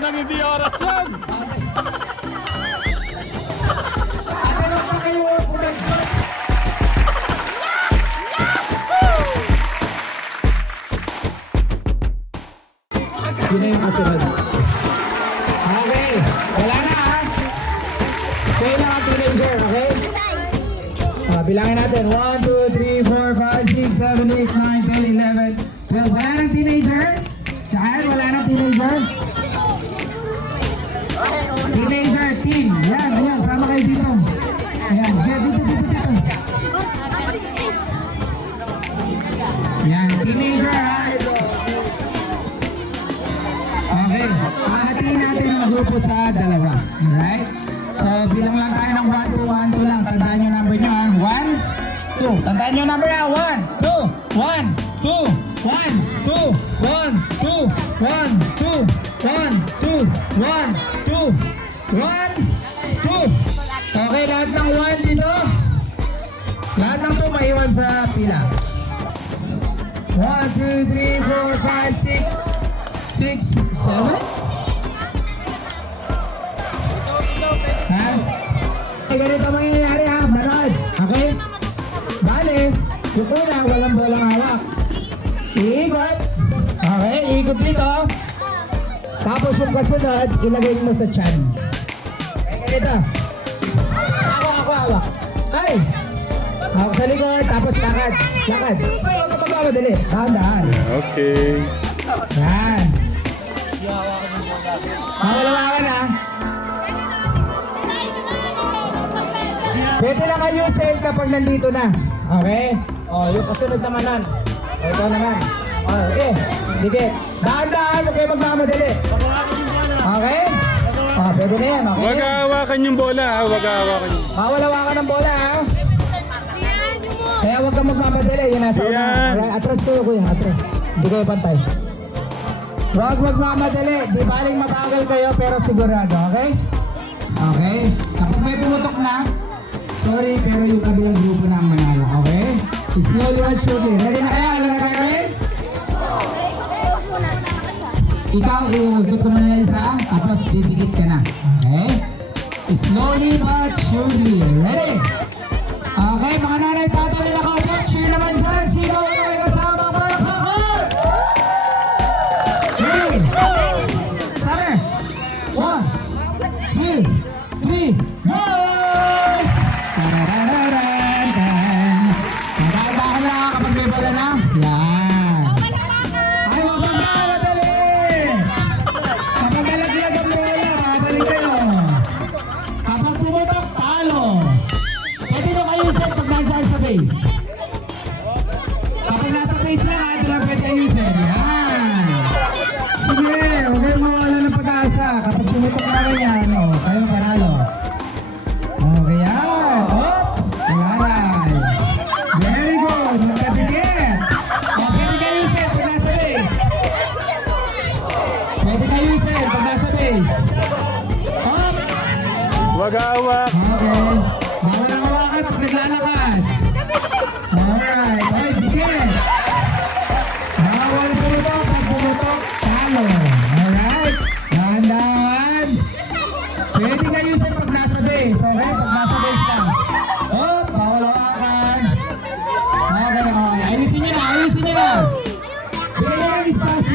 mapanganak ng hindi oras yan! Alright? So, bilang lang tayo ng 1, 2, 1, 2 lang. Tandaan nyo number nyo, ha? 1, 2. Tandaan nyo number, ha? 1, 2, 1, 2, 1, 2, 1, 2, 1, 2, 1, 2, 1, 2, 1, 2. Okay, lahat ng 1 dito. Lahat ng 2 maiwan sa pila. 1, 2, 3, 4, 5, 6, 6, 7. Ganito mangyayari ha, Manod. Okay? Bale, yung una, walang bolang hawak. Iikot. Okay, iikot dito. Tapos yung kasunod, ilagay mo sa chan. Okay, ganito. Ako, ako, hawak. Ay! Hawak sa likod, tapos lakad. Lakad. Huwag ka magmamadali. Dahan-dahan. Okay. Yan. Makalawakan ha. Pwede lang kayo sale kapag nandito na. Okay? O, yung kasunod naman nun. O, ito naman. O, okay. Sige. Dahan-dahan, huwag kayo magmamadali. Okay? O, pwede na yan. Okay? Huwag hawakan yung bola ha, huwag hawakan yung... Bawal hawakan ng bola ha. Kaya huwag kang magmamadali. Yun nasa una. Okay, atras kayo kuya, atras. Hindi kayo pantay. Huwag magmamadali. Di baling mabagal kayo pero sigurado, okay? Okay. Kapag may pumutok na, sorry pero yung kabilang grupo na ang manalo, okay? Slowly but surely. Ready na kayo? Alam na gagawin? Ikaw, iugot mo na isa, tapos didikit ka na. Okay? Slowly but surely. Ready? Okay, mga nanay, tatay na nakaupo, cheer naman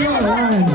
ng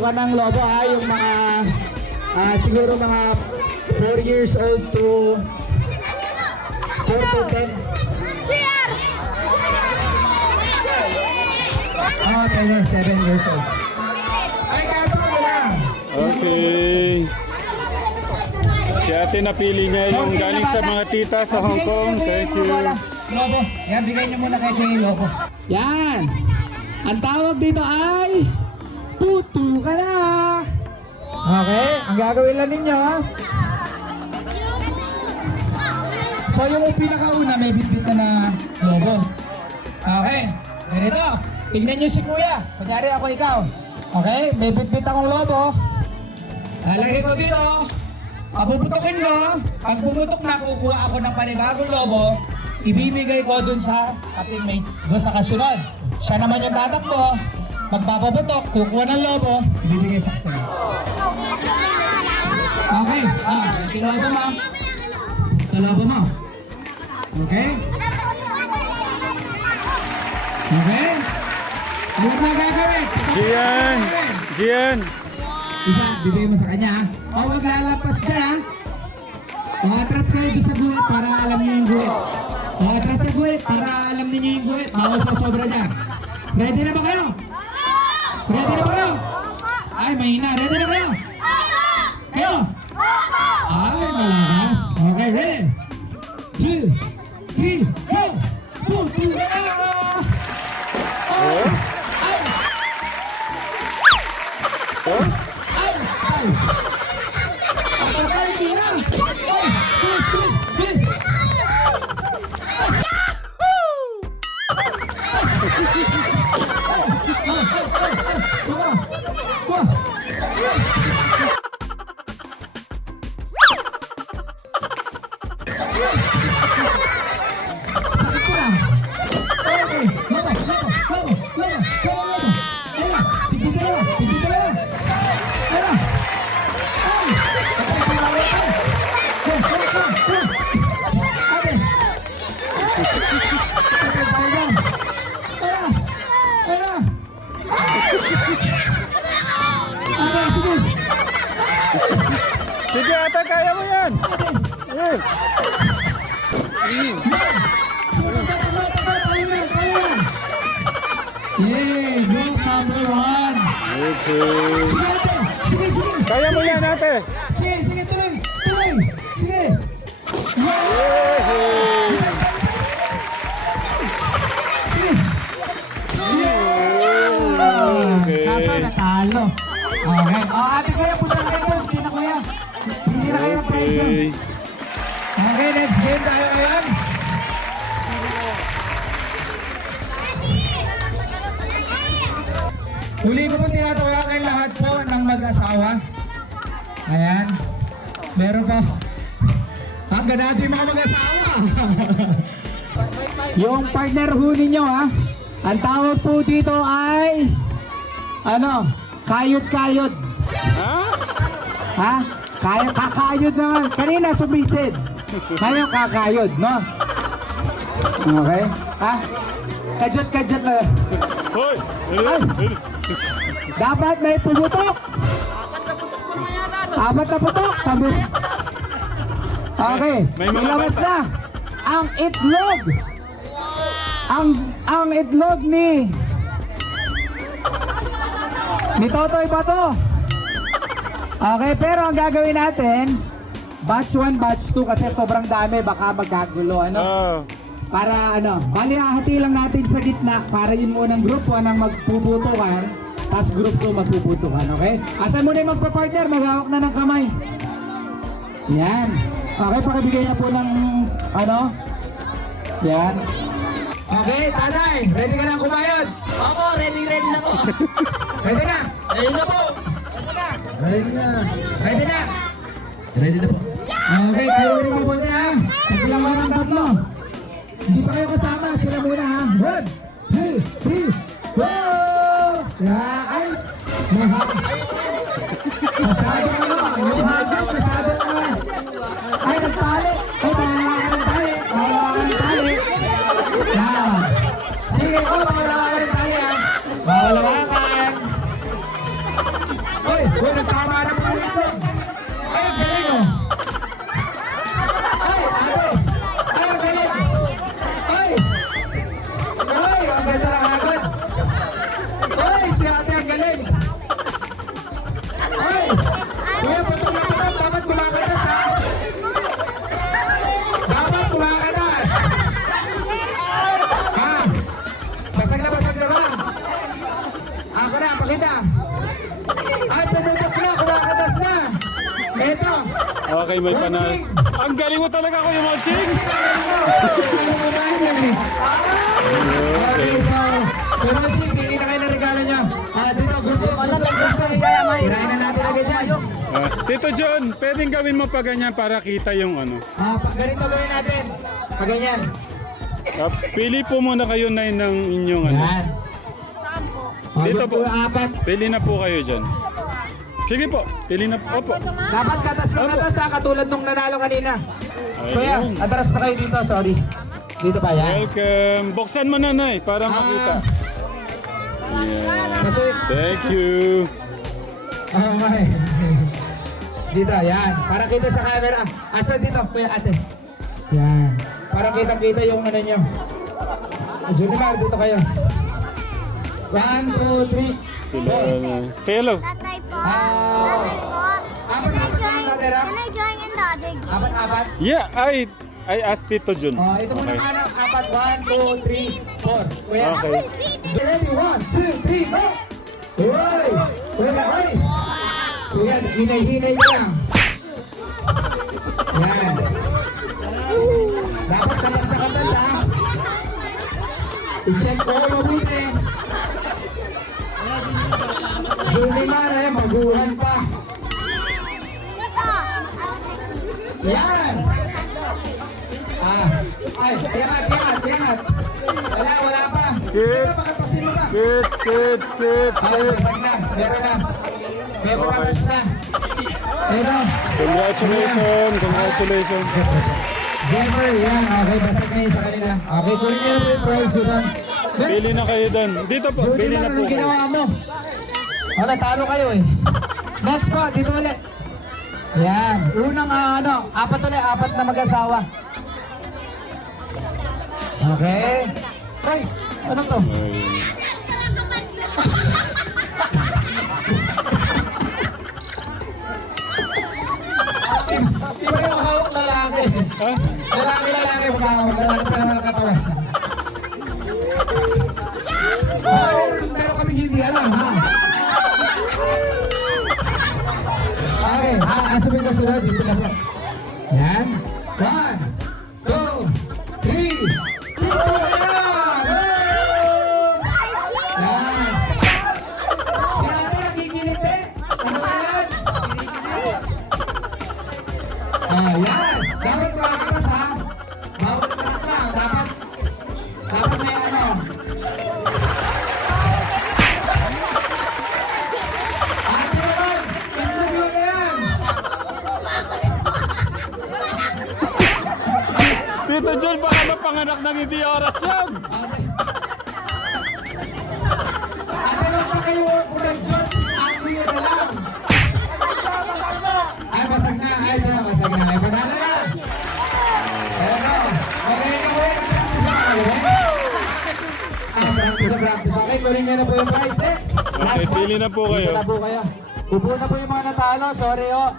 ka ng lobo ha, yung mga ah, siguro mga 4 years old to 4 to 10. Oh, 10, 7 years old. Ay, kaso mo lang. Okay. Si ate napili niya yung Okay, galing sa mga tita sa Hong Kong. Thank you. Lobo. Yan, bigay niyo muna kay Kuya Lobo. Yan. Ang tawag dito ay puto ka na. Okay, ang gagawin lang ninyo ha. So yung pinakauna may bitbit na na lobo. Okay, ganito. Tingnan niyo si kuya. Kunyari ako ikaw. Okay, may bitbit akong lobo. Lalagay ko dito. Papuputukin ko. Pag pumutok na, kukuha ako ng panibagong lobo. Ibibigay ko dun sa teammates. Doon sa kasunod. Siya naman yung tatakbo. Magpapaputok, kukuha ng lobo. Ibibigay sa kasunod. Okay. Ah, ito lobo mo. Ito lobo mo. Okay? Okay? Ano na gagawin? Gian! Gian! Isa, bigay mo sa kanya ha. O, huwag lalapas dyan ha. O, atras kayo sa guhit para alam niyo yung guhit. O, atras sa guhit para alam niyo yung guhit. Bawal sa sobra dyan. Ready na ba kayo? Ready na ba kayo? Ay, mahina. Ready na kayo? Kayo? Ay, malakas. Okay, ready? Two, three, go! Two, ah! Oh! Ay! Oh? Ay! Ay! Kaya mo yan! Eh. Yay! Group number one! Okay. Sige, ate! Sige, sige! Kaya mo yan ate! Sige, sige, tuloy! Tuloy! Sige! Sige! Okay. Kaso natalo. Okay. O, ate kuya, punta Meron po. Hanggang natin mga mag-asawa. yung partner ho ninyo ha. Ang tawag po dito ay ano? Kayod-kayod. Ha? Ha? Kaya kakayod naman. Kanina sumisid. Ngayon kakayod, no? Okay? Ha? Kajot-kajot na. Hoy! Dapat may pumutok. Apat na putok. Sabi. Okay. May mga Ilabas bata. na. Ang itlog. Ang ang itlog ni ni Totoy Bato. Okay, pero ang gagawin natin, batch 1, batch 2 kasi sobrang dami baka magkagulo ano. Oh. Para ano, bali hahati lang natin sa gitna para yun munang group 1 ang magpuputukan, tapos group 2 magpuputukan, okay? Asan muna yung magpa-partner? Maghawak na ng kamay. Yan. Okay, pakibigay na po ng ano? Yan. Okay, tatay, ready ka na kumayod? Opo, ready, ready na po. Ready na? Ready na po. Ready na. Ready na. Ready na po. Okay, kayo rin mabuti ha. Pagbilang mo ng tatlo. Hindi pa kayo kasama, sila muna ha. One, two, three, go! Ya, ay! Mahal! Masyado ano? 100% Okay, may panalo. Ang galing mo talaga, Kuya Moching! Okay, pero si pili na kayo ng regalo. Ah, dito, grupo. Kirain na natin agad dyan. Ah, Tito John, pwedeng gawin mo pa ganyan para kita yung ano. Ah, pa, ganito gawin natin. Pag ganyan. Ah, pili po muna kayo na ng inyong ano. Yan. Dito dito po. po. Apat. Pili na po kayo dyan. Sige po, pili na po. Opo. Dapat katas na katas ha, katulad nung nanalo kanina. Kuya, Ayun. atras pa kayo dito, sorry. Dito pa yan. Welcome. Buksan mo na, Nay, para makita. Ah, Kasi, Thank you. okay. Dito, yan. Para kita sa camera. Asa dito, kuya ate. Yan. Para kitang-kita yung ano nyo. Ah, Junimar, dito kayo. One, two, three. Sila, ano. Say hello. Tatay po. Ah. Tatay po. Apat, Can I join, na natira? can I join in the other group? Apat-apat. Yeah, I I asked Tito John. Oh, ito muna Okay. ka ng apat. One, two, three, four. Kuya. Okay. Get ready. One, two, three, go! Uy! Kuya, uy! Kuya, hinay-hinay ka lang. Yan. Dapat katas na katas, ha? I-check ko mabuti. Junimar, eh, magulan pa. Yan! Ah, ay, iangat, iangat, iangat. Wala, wala pa. Mo pa. Kids, kids, kids, Ay, basag na. Meron na. May bumatas na. Ito. Congratulations, congratulations. Jemmer, yan. Okay, basag na yun sa kanila. Okay, kunin niyo na po yung prize yun. Pili na kayo doon. Dito po, pili na ano po kayo. ginawa mo? Wala, talo kayo eh. Next po, dito ulit. Yan. Unang ah, ano, apat ulit, apat na mag-asawa. Okay. Ay, ano to? Di ba yung hawak lalaki? Ah, Lalaki, lalaki, magkakawag. Lalaki pa naman ang katawan. Oh, asapin ko sunod. Dito na po. Yan. One, two, three, four, baka mapanganak ng hindi oras yan. Ate. Ate naman pa kayo nag-join, ate yun na lang. Ay, basag na. Ay, na, basag na. Ay, panalo na. Okay na po yan. Practice eh. Ah, practice na practice. Okay, kunin nyo na po yung prize next. Okay, pili na po kayo. Na po kayo. Upo na po yung mga natalo. Sorry, oh.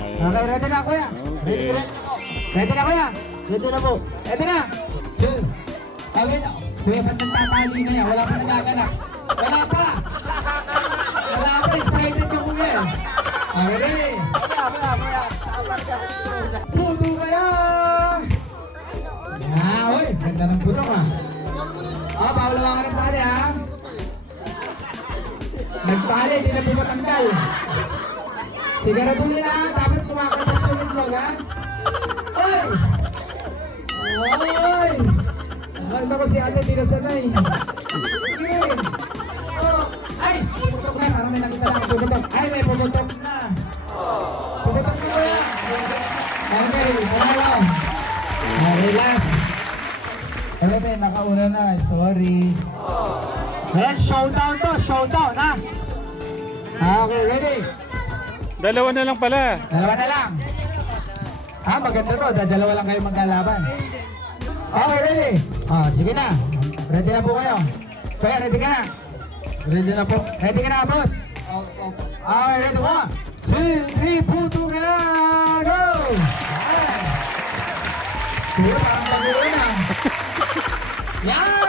Okay, ready na kuya. Okay. Ready, ready na po. Ready na kuya. Ready na po. Ready na. Yun. Kami ah, na. Ah. Kuya, ba't nagtatali na yan? Wala pa nagaganap. Wala pa. Wala pa. Excited ka kuya. Eh. Okay, ready? Puto ka na! Ah, uy. Ganda ng puto ka. Ah. ah, bawal lang ka ng tali, ha? Nagtali, di na pumatanggal. Siguraduhin na, dapat kumakatas yung itlog, ha? Oy! Oy! Kanya, hindi na sanay. Sige. Oh. Ay! Puputok na, parang may nakita lang. Puputok. Ay, may puputok na. Puputok na ba? Okay, panalo. Okay, last. Ano ba, nakauna na. Sorry. Ayan, showdown to. Showdown, ha? Okay, ready? Dalawa na lang pala. Dalawa na lang. Ah, maganda to. Dalawa lang kayo magkalaban. Okay, ready? Ah, sige na. Ready na po kayo. Kaya, ready ka na? Ready na po. Ready ka na, boss? Okay, ready. One, two, three, puto ka na. Go! Ayan. Siguro parang bago na. Yan!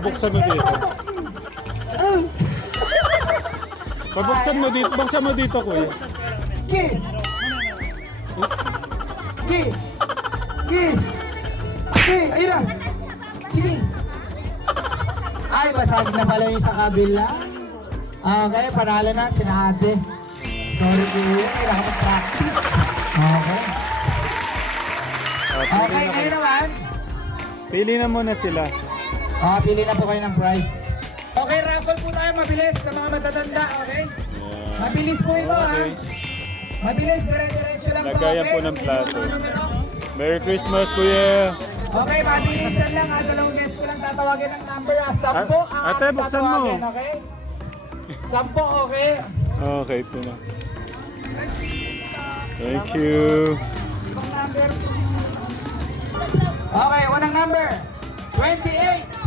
Pabuksan mo dito. Pabuksan mo dito. Buksan mo dito, kuya. Gi! Gi! Gi! Gi! Ayun na! Sige! Ay, basag na pala yung sa kabila. Okay, panalo na si ate. Sorry kuya, kailangan mag-practice. Okay. Ah, Okay, ngayon naman. Pili na muna sila. Ah, pili na po kayo ng prize. Okay, raffle po tayo mabilis sa mga matatanda, okay? Mabilis po ito, ha? Okay. Mabilis, dire-diretso lang to, Lagayan okay? po ng plato. Ano? Merry Christmas, kuya. Okay, mabilisan lang ha. Dalawang guest ko lang tatawagin ng number ha. Sampo Ah, ang ate, ating buksan mo. tatawagin, okay? Sampo, okay? Okay, ito na. Thank you. Ibang number. Okay, unang number. 28.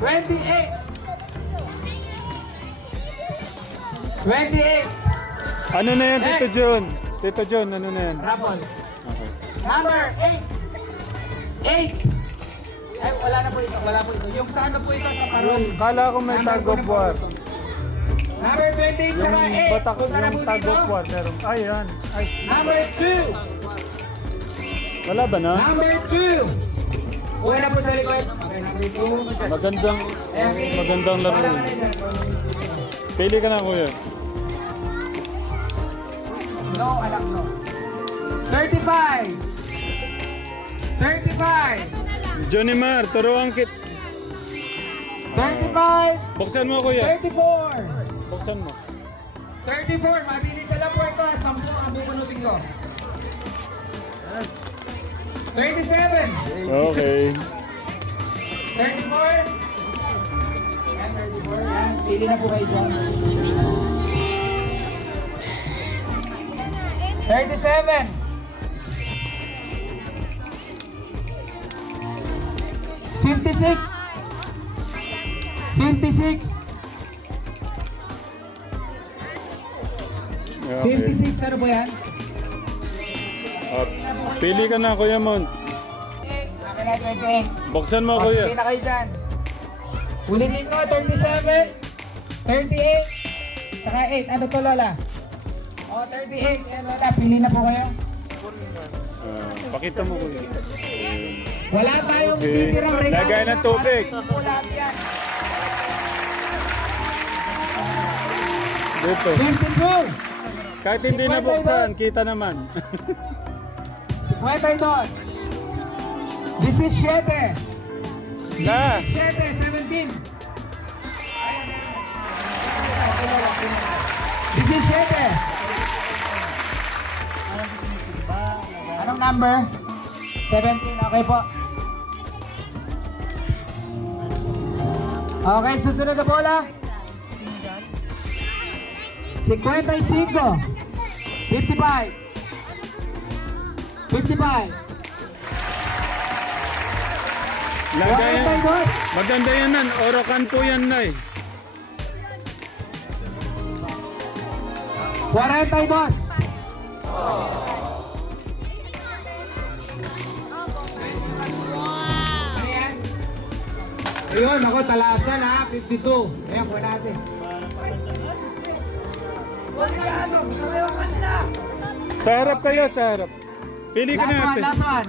28. 28. Ano na yan, Tito Next. John? Tito John, ano na yan? Raffle. Okay. Number 8. 8. Ay, wala na po ito. Wala po ito. Yung sa ano po ito? Sa parol. Kala ko may tag po of war. Number 28 tsaka Yung 8. batak, Punta na po yung tag dito. of war. Meron. Ay, yan. Ay, Number 2. wala ba na? Number 2. Uwi na po sa likod. Okay, number 2. Magandang, magandang laro. Pili ka na, kuya. No, anak, no. 35. 35. Johnny Mar, turuan kit. 35. Buksan mo, kuya. 34. Buksan mo. 34. Mabilis ito. ha. Sampu ang bubunutin ko. 37. Okay. 34. Yan, 34. Yan. Pili na po kayo dyan. 37. 56. 56. okay. 56. Ano po yan? Ah, pili ka na, Kuya Mon. Akin na 28. Buksan mo, Okay Kuya. na kayo dyan. Ulitin ko, 37, 38, saka 8. Ano to, Lola? O, 38. Yan, Lola. Pili na po kayo. Ah, pakita mo, Kuya. Wala tayong Okay. titirang regalo. Lagay ng tubig. Para sa inyo po lahat yan. Dito. 52, Kahit hindi 52. nabuksan, kita naman. 52. This is 7. Na! 7, 17. This is 7. Anong number? 17, okay po. Okay, susunod na bola. 55. 55. 55. Lagay yan. 42. Maganda yan nan. Orokan po yan, Nay. 42. Ano yan? Ayun, ako talasan ha, 52. Ayan, kuha natin. Sa harap kayo, sa harap. Pili ka Last one, natin. last one.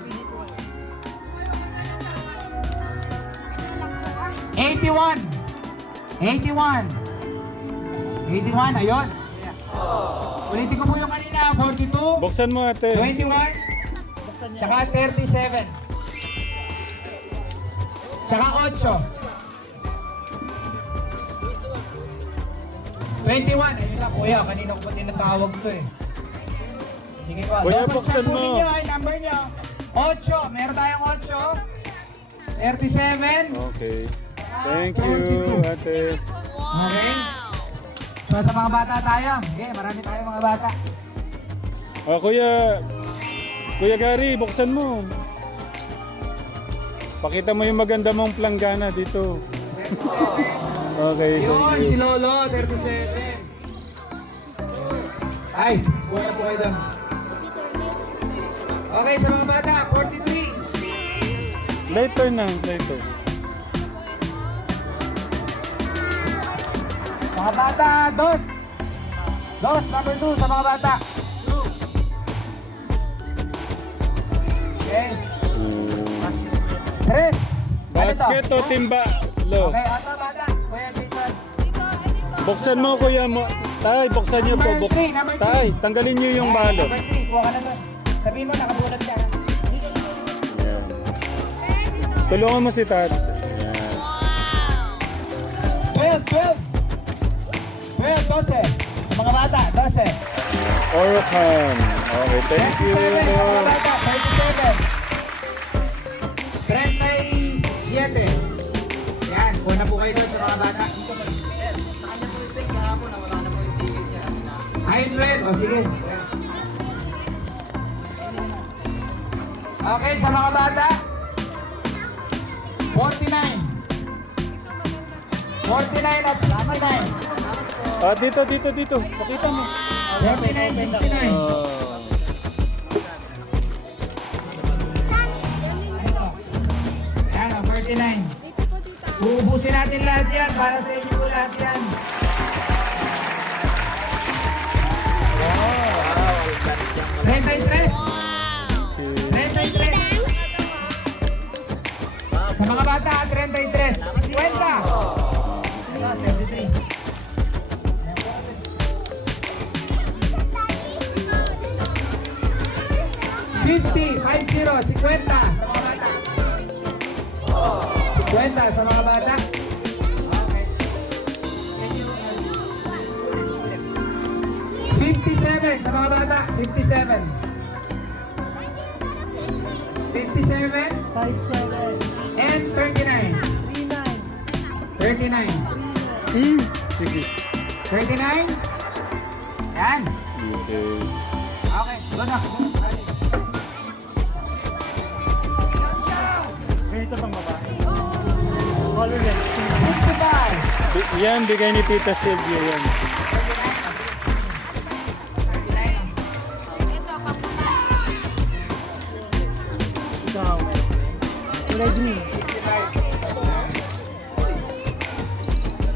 81. 81. 81, ayun. Ulitin ko po yung kanina, 42, Buksan mo ate. 21, tsaka 37. Tsaka 8. 21, ayun lang kuya, kanina ko pa tinatawag to eh. Sige po, Kuya, buksan mo. ninyo ay number nyo. 8, meron tayong 8. 37. Okay. Thank you, ate. Okay. So sa mga bata tayo. Okay, marami tayong mga bata. O, kuya. Kuya Gary, buksan mo. Pakita mo yung maganda mong planggana dito. Okay, Yun, thank si you. Lolo, 37. Ay, kuha po kayo doon. Okay, sa mga bata, 43. Later na, later. Mga bata, dos. Dos, number 2 sa mga bata. Okay, tres. To? Basket o timba? Lo. Okay, ano bata? Kuya Jason. Buksan mo, kuya mo. Tay, buksan niyo po. Buk three, number three. Tay, tanggalin niyo yung balot. Number 3, kuha ka na doon. Sabihin mo, nakabulat ka. ha? Ayan. Tulungan mo si tat. Ayan. 12, 12. 12, 12. Sa mga bata, 12. Orhan. Okay, thank you. 37 sa mga bata, 37. 37. Yan, kuha na po kayo doon sa mga bata. Ay, 12. O, sige. Okay, sa mga bata. 49. 49 at 69. Ah, dito, dito, dito. Pakita mo. 49, 69. Oh. Yan, o, 49. Uubusin natin lahat yan para sa inyo po lahat yan. Wow. 33. 33. Sa mga bata, 33. 50, 50, 50 sa mga bata. 50 sa mga. Okay. 57 sa mga bata, 57. 57 and 39. 39. Mm. 39? Yan. Okay. Okay, go na. color yan. 65. Bi- yan, bigay ni Tita Sylvia yan. Ikaw. Red me.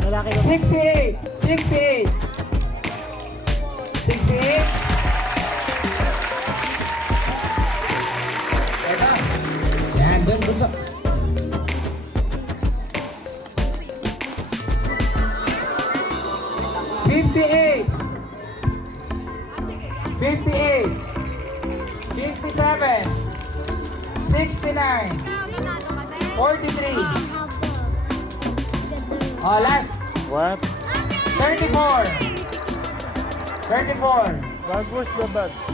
Lalaki 68. 68. 34.